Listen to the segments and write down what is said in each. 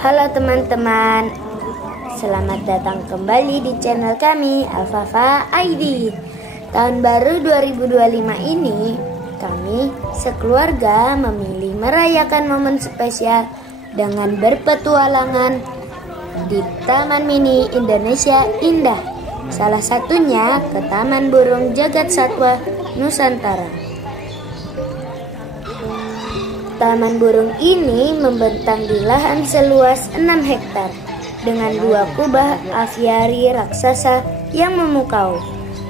Halo teman-teman, selamat datang kembali di channel kami Alfafa ID. Tahun baru 2025 ini, kami sekeluarga memilih merayakan momen spesial dengan berpetualangan di Taman Mini Indonesia Indah. Salah satunya ke Taman Burung Jagat Satwa Nusantara. Taman burung ini membentang di lahan seluas 6 hektar dengan 2 kubah aviari raksasa yang memukau.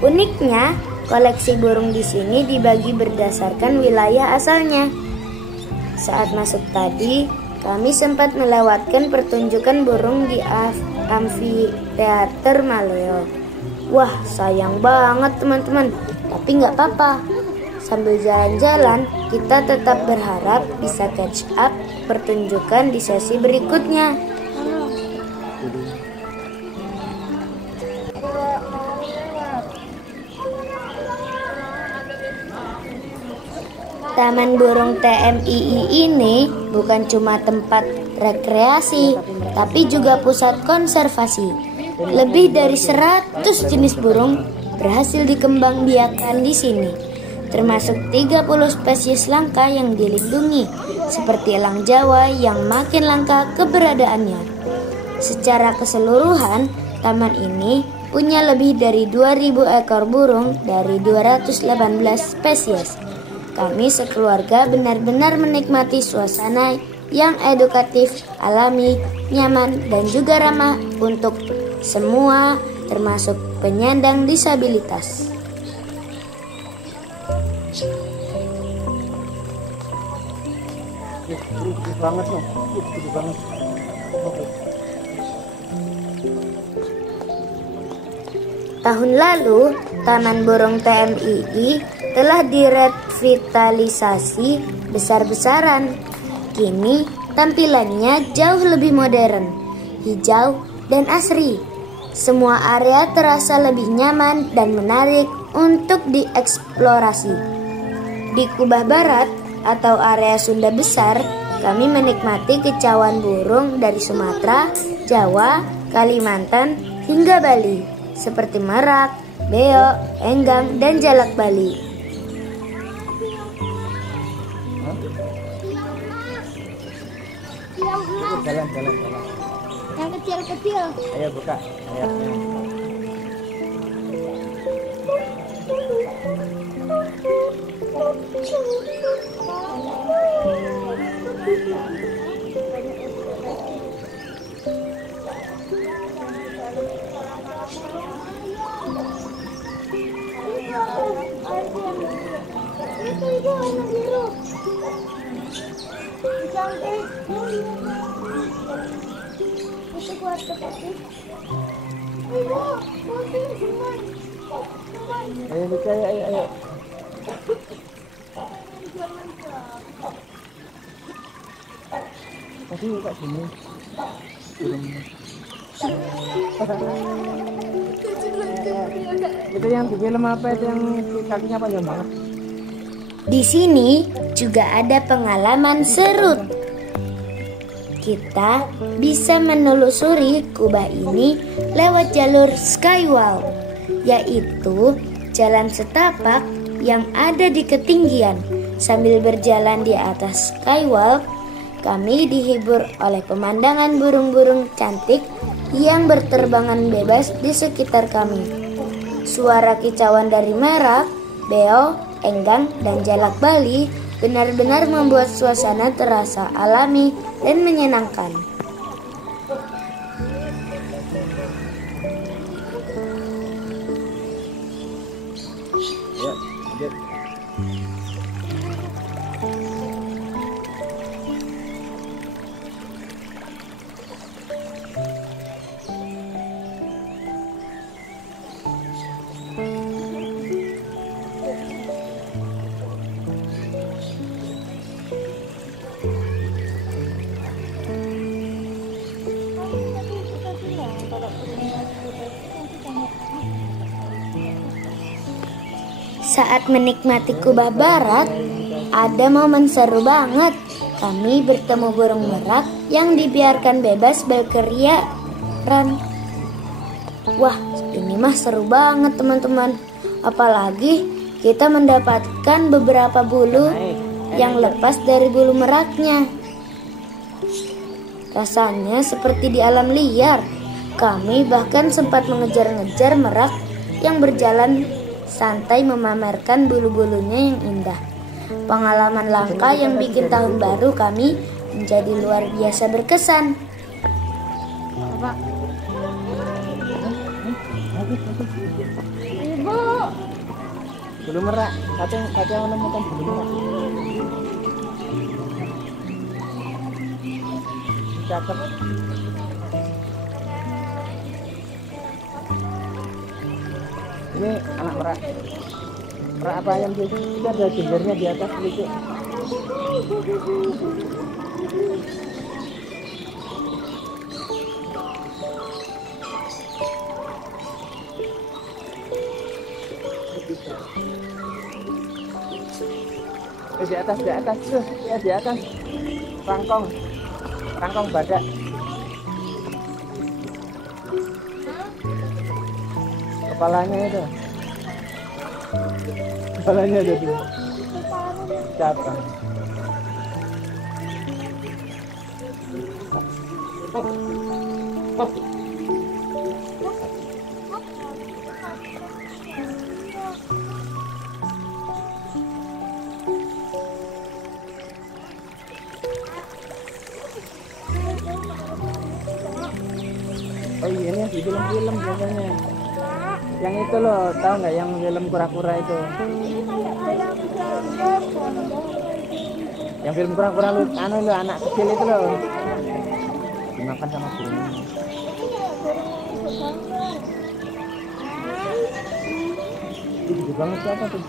Uniknya, koleksi burung di sini dibagi berdasarkan wilayah asalnya. Saat masuk tadi, kami sempat melewatkan pertunjukan burung di Amfiteater Maleo. Wah, sayang banget teman-teman, tapi nggak apa-apa. Sambil jalan-jalan, kita tetap berharap bisa catch up pertunjukan di sesi berikutnya. Taman Burung TMII ini bukan cuma tempat rekreasi, tapi juga pusat konservasi. Lebih dari 100 jenis burung berhasil dikembangbiakan di sini, termasuk 30 spesies langka yang dilindungi, seperti elang Jawa yang makin langka keberadaannya. Secara keseluruhan, taman ini punya lebih dari 2000 ekor burung dari 218 spesies. Kami sekeluarga benar-benar menikmati suasana yang edukatif, alami, nyaman, dan juga ramah untuk semua, termasuk penyandang disabilitas. Gede banget loh, gede banget. Tahun lalu, Taman Burung TMII telah direvitalisasi besar-besaran. Kini tampilannya jauh lebih modern, hijau, dan asri. Semua area terasa lebih nyaman dan menarik untuk dieksplorasi. Di Kubah Barat atau area Sunda Besar, kami menikmati kicauan burung dari Sumatera, Jawa, Kalimantan, hingga Bali, seperti merak, beo, enggang, dan jalak Bali. Jalan. Yang kecil-kecil. Ayo buka. Ayo. Ayo buka, ayo. Tadi buka sini. Itu yang di film apa itu yang kakinya panjang banget? Di sini juga ada pengalaman serut. Kita bisa menelusuri kubah ini lewat jalur skywalk, yaitu jalan setapak yang ada di ketinggian. Sambil berjalan di atas skywalk, kami dihibur oleh pemandangan burung-burung cantik yang berterbangan bebas di sekitar kami. Suara kicauan dari merak, beo, enggang, dan jalak Bali benar-benar membuat suasana terasa alami dan menyenangkan. Ya, lanjut. Saat menikmati Kubah Barat, ada momen seru banget kami bertemu burung merak yang dibiarkan bebas berkeliaran. Wah, ini mah seru banget teman-teman. Apalagi kita mendapatkan beberapa bulu yang lepas dari bulu meraknya. Rasanya seperti di alam liar. Kami bahkan sempat mengejar-ngejar merak yang berjalan santai memamerkan bulu-bulunya yang indah. Pengalaman langka yang bikin tahun baru kami menjadi luar biasa berkesan. Ibu. Bulu merak, katanya menemukan bulu merak. Cakep. Ini anak merak. Merak apa ayam sih? Itu ada jenjernya di atas sedikit. Di atas tuh, ya di atas. Rangkong badak. Kepalanya itu. Kepalanya ada tuh. Siapa? Oh iya, ini di film-film biasanya. Yang itu loh, tahu nggak yang film kura-kura itu? Yang film kura-kura lu, anak kecil itu loh. Dimakan sama burung. Itu gede banget siapa tuh?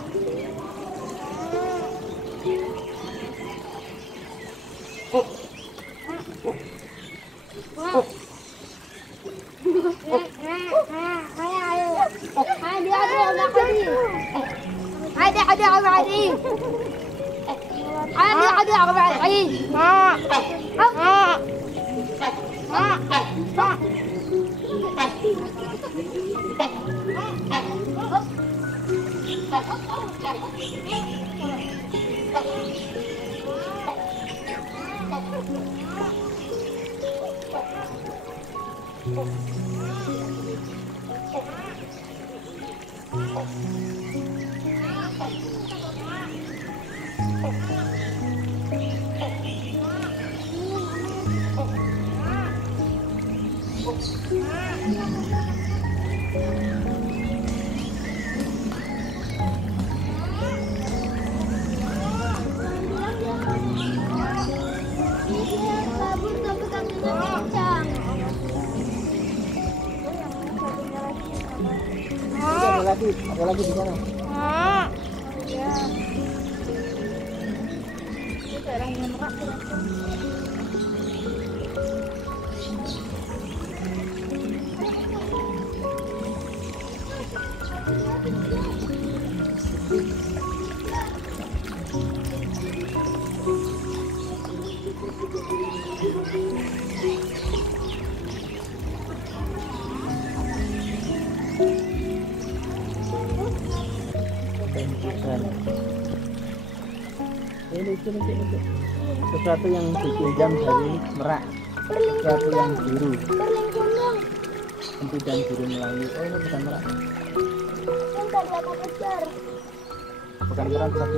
Ada lagi di sana. Ini sesuatu yang dipinjam dari merak, sesuatu yang biru, dan biru Melayu. Oh, ini bukan merak, bukan merak, tapi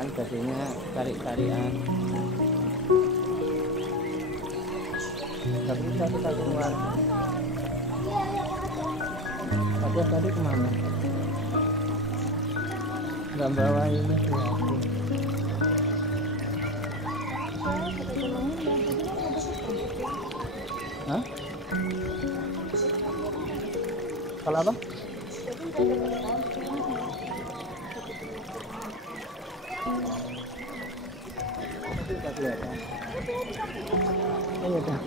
kan biasanya tarik-tarian. Gak bisa kita keluar. Tadi kemana? Gak bawa ini sih aku. Hah? Kalau apa? Tidak kelihatan. Iya dah.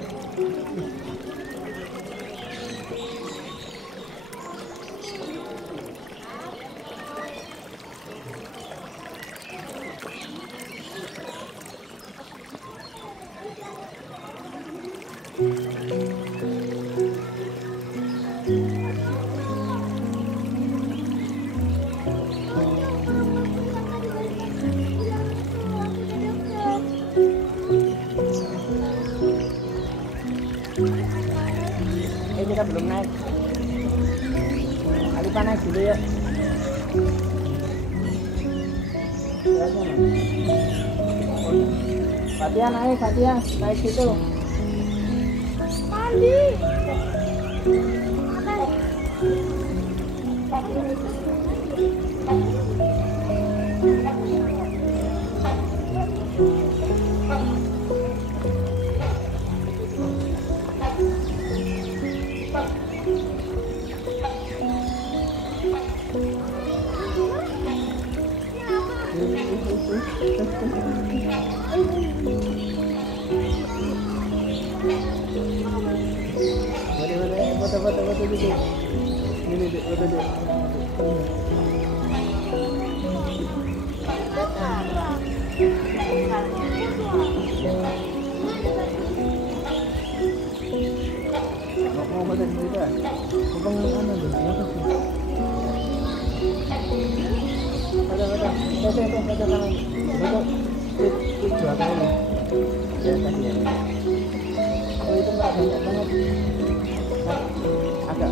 Kita belum naik. Alifa naik dulu ya. Fatia naik, Fatia naik situ. Mandi. Foto dulu. Ini deh, foto deh. Mau foto di situ? Bang mana tuh? Foto. Jual kali. Ya tadi ya. Oh itu nggak banyak banget. Agak.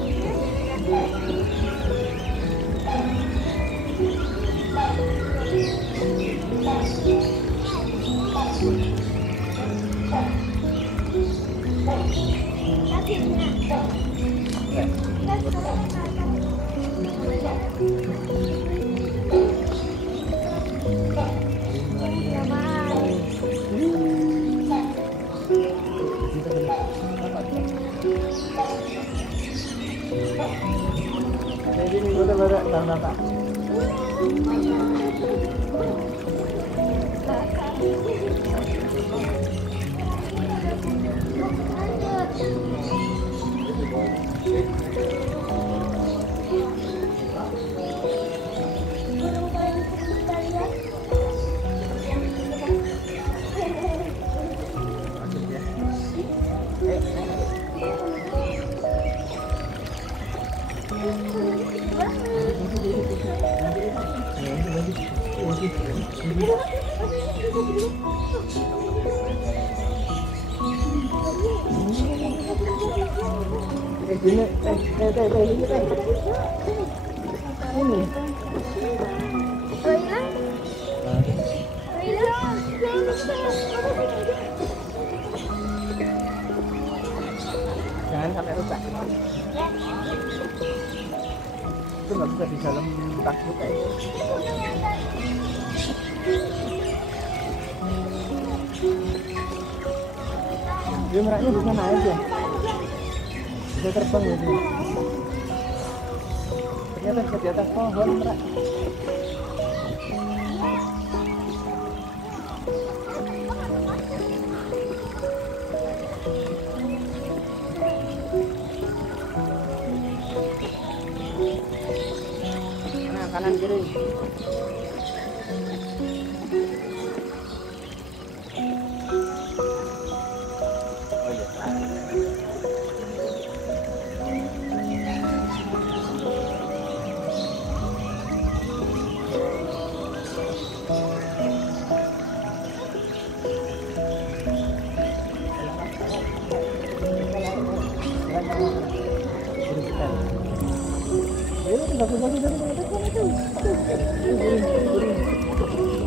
Jadi ini betul-betul tanda-tanda. Ini. Jangan sampai rusak. Itu nggak bisa di dalam tas kita ya. Dia meraknya bisa naik ya. Bisa terbang ya dia. Ternyata bisa di atas pohon merak. Nah, kanan kiri.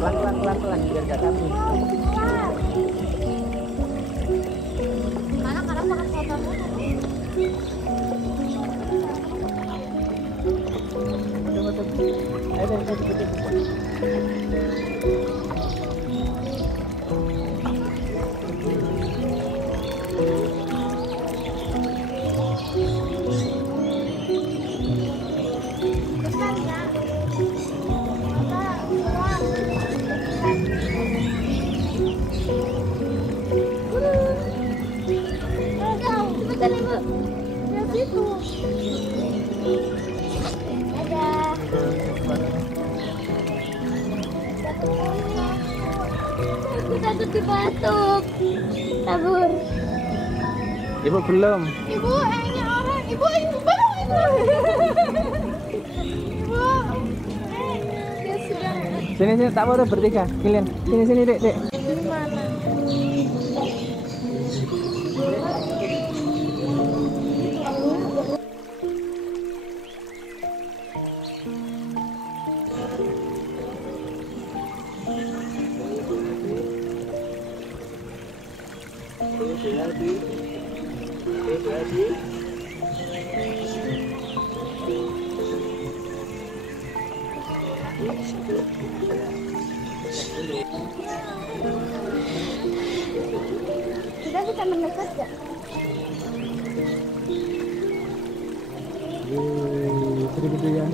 Pelan-pelan biar gak kabur. Mana pakai fotomu? Ayo deh. Aku takut dibatuk. Tabur. Ibu belum. Ibu, ini orang. Ibu baru ibu. Ibu. Ya sudah. Sini tak boleh bertiga. Kalian. Sini Dek. Di mana? Kita bisa mendekat gak? Gede-gede ya.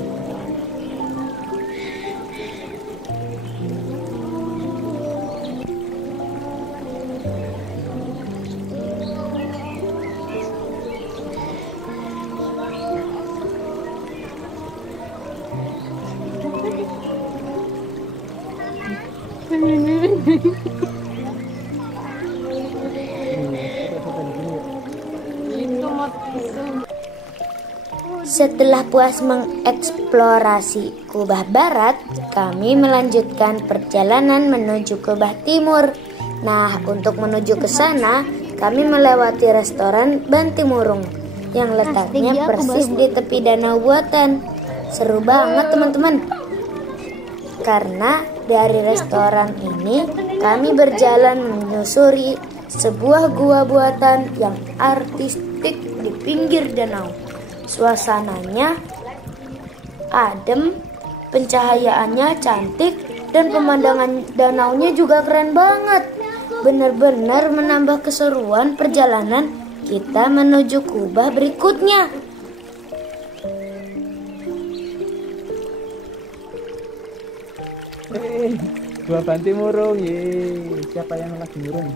Setelah puas mengeksplorasi Kubah Barat, kami melanjutkan perjalanan menuju Kubah Timur. Nah, untuk menuju ke sana, kami melewati restoran Bantimurung yang letaknya persis di tepi danau buatan. Seru banget teman-teman. Karena dari restoran ini kami berjalan menyusuri sebuah gua buatan yang artistik di pinggir danau. Suasananya adem, pencahayaannya cantik, dan pemandangan danaunya juga keren banget. Benar-benar menambah keseruan perjalanan kita menuju Kubah berikutnya. Gua Bantimurung, siapa yang lagi murung?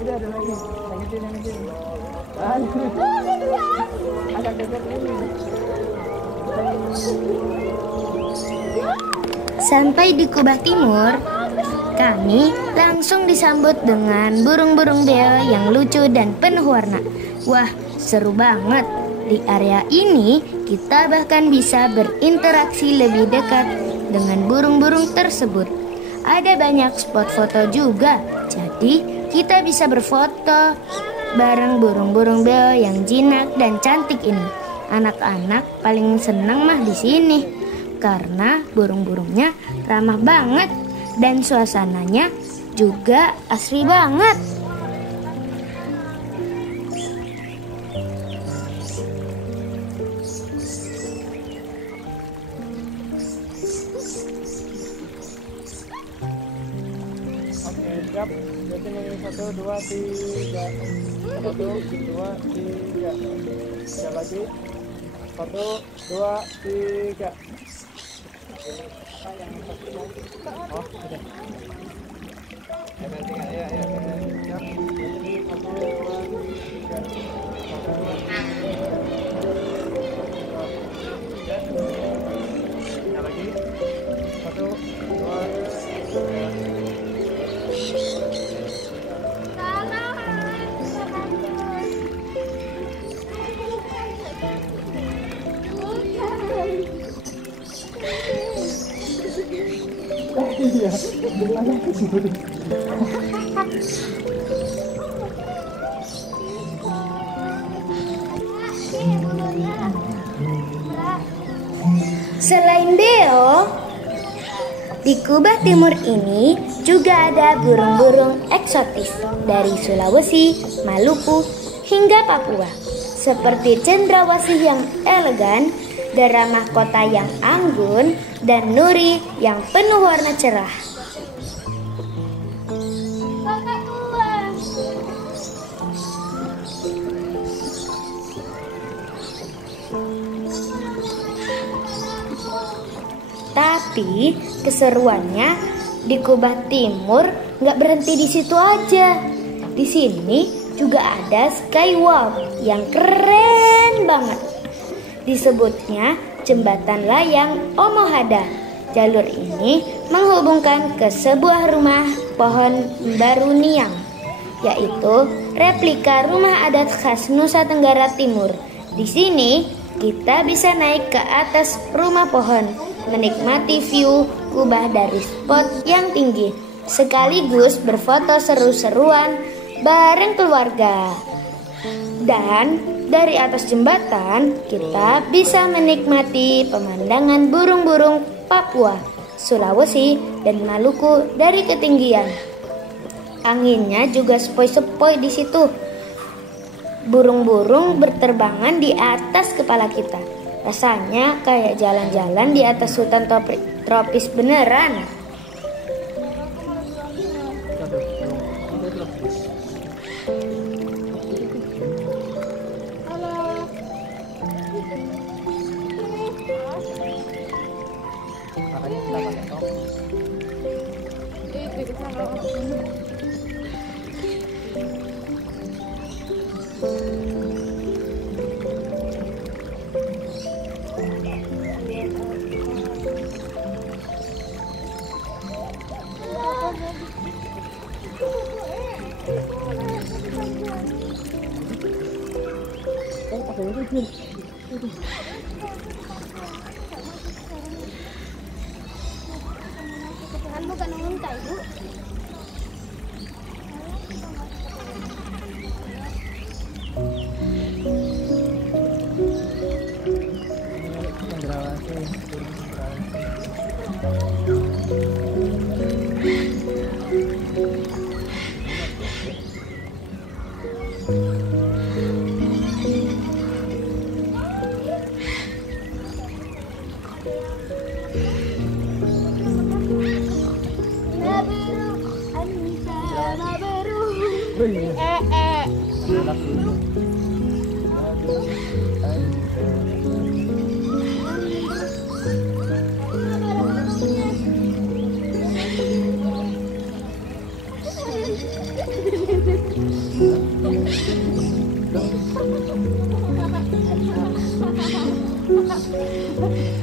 Udah ada lagi, lanjutin. Agak dekat ini. Sampai di Kubah Timur, kami langsung disambut dengan burung-burung beo yang lucu dan penuh warna. Wah, seru banget. Di area ini, kita bahkan bisa berinteraksi lebih dekat dengan burung-burung tersebut. Ada banyak spot foto juga, jadi kita bisa berfoto bareng burung-burung beo yang jinak dan cantik ini. Anak-anak paling senang mah di sini karena burung-burungnya ramah banget dan suasananya juga asri banget. Oke, siap. Jadi ini 1, 2, 3. 1, 2, 3. Siap lagi. 1, 2, 3. Oh, udah. Ya. Siap. 1, 2, 3. Siap lagi. 1, 2, 3. Iya, Selain beo, di Kubah Timur ini juga ada burung-burung eksotis dari Sulawesi, Maluku, hingga Papua. Seperti cendrawasih yang elegan, darah mahkota yang anggun, dan nuri yang penuh warna cerah. Tapi keseruannya di Kubah Timur nggak berhenti di situ aja. Di sini juga ada skywalk yang keren banget. Disebutnya jembatan layang Omohada. Jalur ini menghubungkan ke sebuah rumah pohon Baruniang, yaitu replika rumah adat khas Nusa Tenggara Timur. Di sini kita bisa naik ke atas rumah pohon, menikmati view Kubah dari spot yang tinggi, sekaligus berfoto seru-seruan bareng keluarga. Dan dari atas jembatan kita bisa menikmati pemandangan burung-burung Papua, Sulawesi, dan Maluku dari ketinggian. Anginnya juga sepoi-sepoi di situ. Burung-burung berterbangan di atas kepala kita. Rasanya kayak jalan-jalan di atas hutan tropis beneran.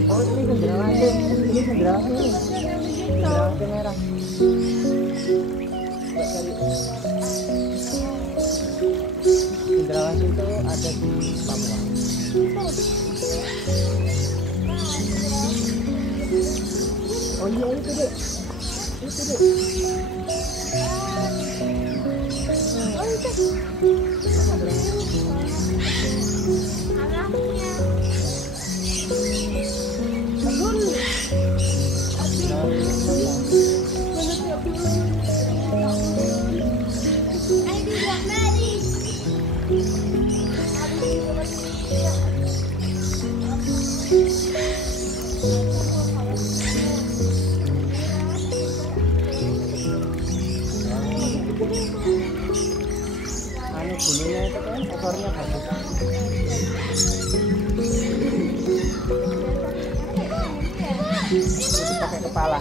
Oh, ini cendrawasih. Ini cendrawasih. Cendrawasih merah. Cendrawasih itu ada di Papua. Oh iya itu deh. Itu deh. Oh itu. Bulunya itu kan ekornya bagus. Itu pakai kepala.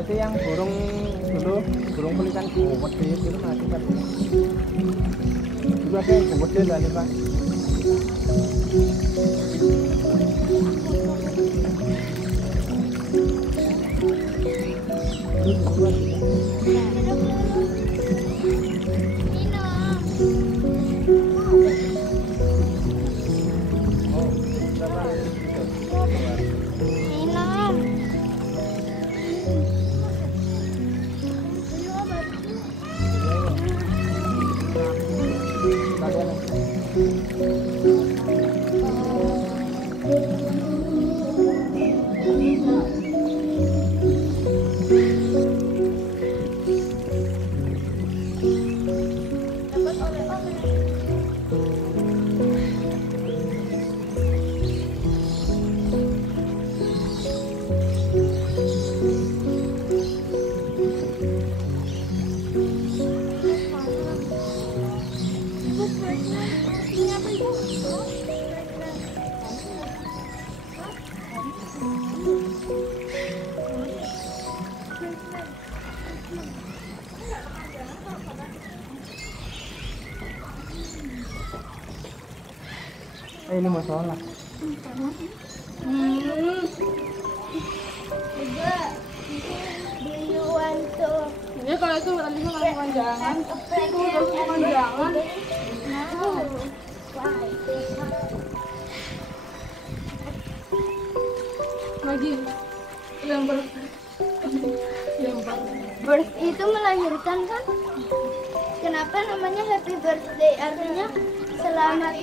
Berarti yang burung dulu, burung pelikan gede itu mati kan? Juga ada yang gede tadi Pak. Ini mau sholat. Jadi kalau itu nanti kalau pemanjangan, itu udah pemanjangan. Lagi lempar. Birth itu melahirkan kan? Kenapa namanya happy birthday? Artinya selamat.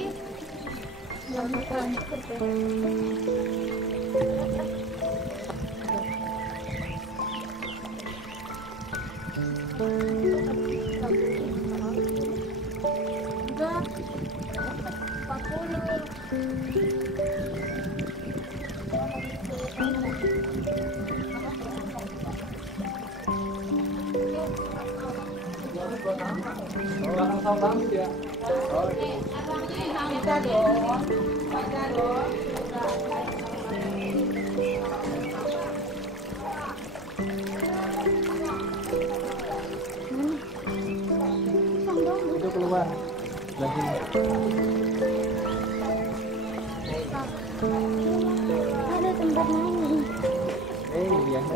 Itu keluar lagi. Ada tempat main. Biasa.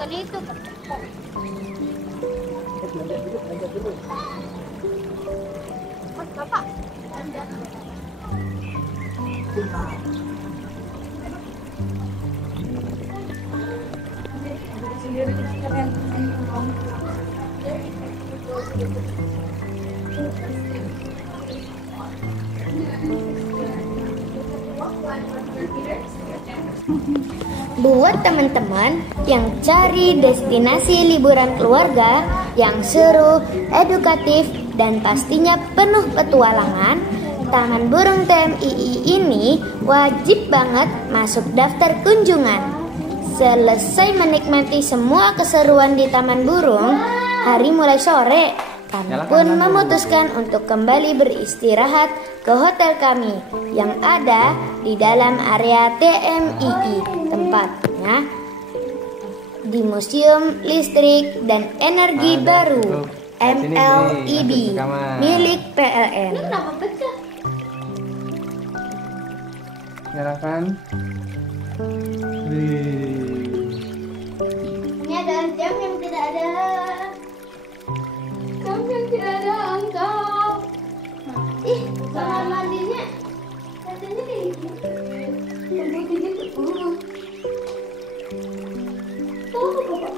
Tadi itu Belanja dulu. Bapak. Buat teman-teman yang cari destinasi liburan keluarga yang seru, edukatif, dan pastinya penuh petualangan, Taman Burung TMII ini wajib banget masuk daftar kunjungan. Selesai menikmati semua keseruan di Taman Burung, hari mulai sore, kami pun memutuskan untuk kembali beristirahat ke hotel kami yang ada di dalam area TMII, tempatnya di Museum Listrik dan Energi Baru MLEB milik PLN. Nyalakan. Ini ada jam yang tidak ada. Jam yang tidak ada angka. Ih, kamar mandinya katanya kayak gitu. Pembuktinya ketemu. Tahu Bapak?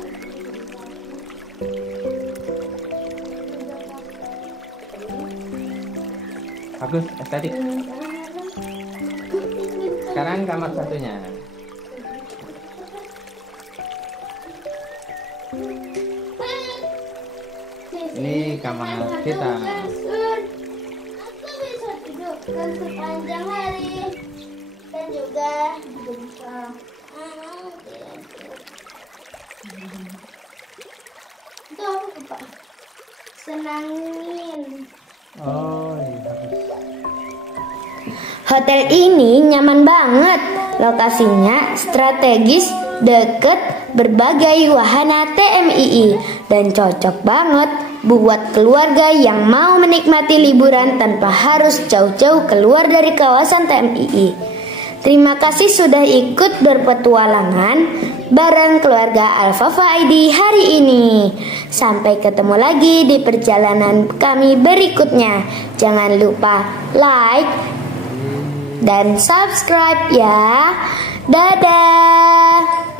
Bagus, estetik. Sekarang kamar satunya. Ini kamar kita. Aku bisa tidurkan sepanjang hari dan juga bisa itu apa Pak? Senangin. Oh iya. Hotel ini nyaman banget. Lokasinya strategis, deket berbagai wahana TMII dan cocok banget buat keluarga yang mau menikmati liburan tanpa harus jauh-jauh keluar dari kawasan TMII. Terima kasih sudah ikut berpetualangan bareng keluarga Al-Fafa ID hari ini. Sampai ketemu lagi di perjalanan kami berikutnya. Jangan lupa like dan subscribe ya. Dadah.